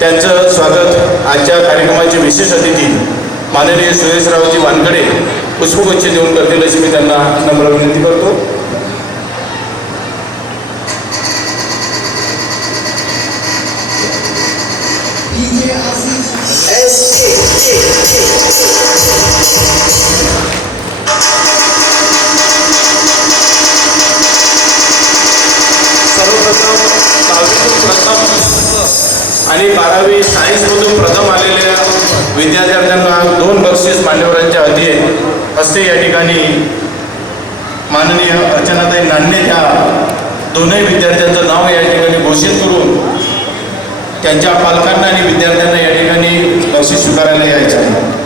त्यांचं स्वागत आजच्या कार्यक्रमाचे विशेष अतिथी माननीय सुरेशरावजी वानकडे पुष्पगुच्छ देऊन करतील अशी मी त्यांना नम्र विनंती करतो. सर्वप्रथम आणि बारावी सायन्समधून प्रथम आलेल्या विद्यार्थ्यांना दोन बक्षीस मान्यवरांच्या अधीन असे या ठिकाणी माननीय अर्चनाताई नान्ने ह्या दोनही विद्यार्थ्यांचं नाव या ठिकाणी घोषित करून त्यांच्या पालकांना आणि विद्यार्थ्यांना या ठिकाणी बक्षीस स्वीकारायला यायचं आहे